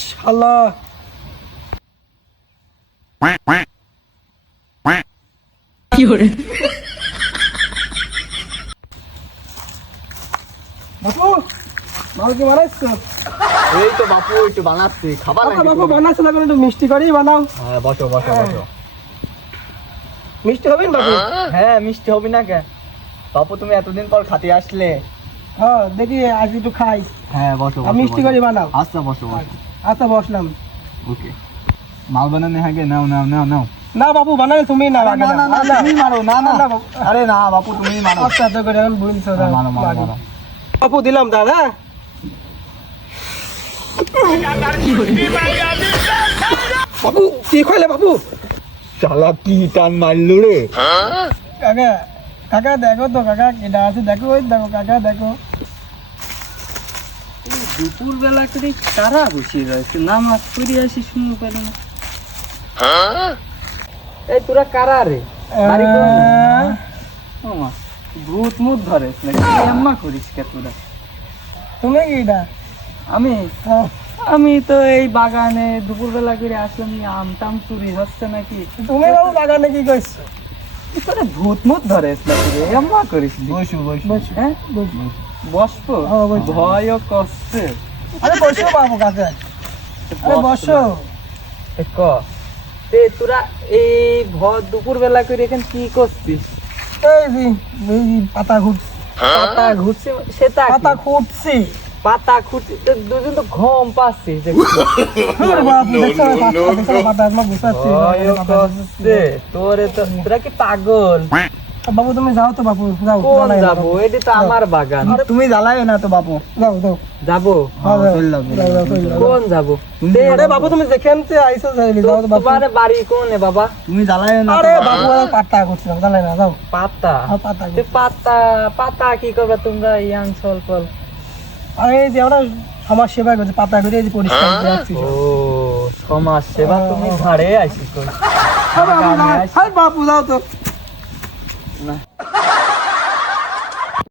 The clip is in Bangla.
শালা কি করে বাপু মাল কি বানাইছো? এই তো বাপু একটু বানাচ্ছি খাবার বাপু বানাইছো না একটু মিষ্টি করেই বানাও। হ্যাঁ বসো বসো বসো। মিষ্টি হবে না বাপু? হ্যাঁ মিষ্টি হবে না কেন বাপু, তুমি এতদিন পর খাতে আসলে। হ্যাঁ দেখি আজ একটু খাই। হ্যাঁ বসো আর মিষ্টি করে বানাও। আচ্ছা বসো বসো। আচ্ছা বসলাম। ওকে মাল বানানে আগে নাও নাও নাও নাও। না বাপু বানালে তুমি না না না না তুমি মারো, না না না, বাপু। আরে না বাপু তুমি মারো। আচ্ছা তো করে আমি বলছো না। মারো মারো মারো। বাপু দিলাম দাদা। বাপু কি খাইলে বাপু? শালা কি টান মারলো রে। কাকা কাকা দেখো তো কাকা কেটা আছে দেখো, ওই দেখো কাকা দেখো। দুপুর বেলা করে কারা বসে রয়েছে, নামাজ পড়ে আসি শুনতে পারি না। এই তোরা কারা রে? বাড়ি কোন? ওমা, ভূত মুত ধরেছ নাকি? এম্মা করিস কে তোরা? তুমি কি এটা? আমি হ্যাঁ, আমি তো এই বাগানে দুপুর বেলা করে আসলাম, আম টাম চুরি হচ্ছে নাকি? তুমি বাবু বাগানে কি করছো? তোরা ভূত মুত ধরেছ নাকি রে? এম্মা করিস নি? বসো বসো। বসো হ্যাঁ বসো। বসবো? হ্যাঁ, বসো। ভয়ও করছে। আরে বসো বাবু কাছে, আরে বসো। ক তোরা এই ভর দুপুর বেলা করে এখানে কি করছিস? এই পাতা ঘুরছি, পাতা ঘুরছে সেটা কি? পাতা খুঁটছি। পাতা খুঁজছে তো দুজন তো ঘুম পাচ্ছে আরে বাপু দেখছো না দেখছো না পাতা একদম ঘুষাচ্ছি। তোরে তো তোরা কি পাগল? বাবু তুমি যাও তো বাবু, যাও। কোন জ্বালায় না যাবো? বাবু। এটি তো আমার বাগান। তুমি জ্বালায় না তো বাপু। যাও যাও। যাবো? হ্যাঁ, যাও। চল যাও, যাও, যাও, চল যাও। কোন যাবো? আরে বাবু তুমি যেখান থেকে আইছো যাইলি, যাও তো বাবু। তোমার বাড়ি কোনে বাবা? তুমি জ্বালায় না তো আরে বাপু। বাবু আর পাতা ঘুরছিলাম, জ্বালায় না, যাও। পাতা? আর পাতা তো ঘুরছি। পাতা পাতা কি করবে তোমরা ইয়াং সলপল? আর এই যে আমরা সমাজ সেবা করছি, পাতা ঘুরে এই যে পরিষ্কার করে রাখছি ও সব। সমাজ সেবা তুমি ঘরে আসিস কই? আরে বাবু, যাও। আরে বাবু যাও তো। না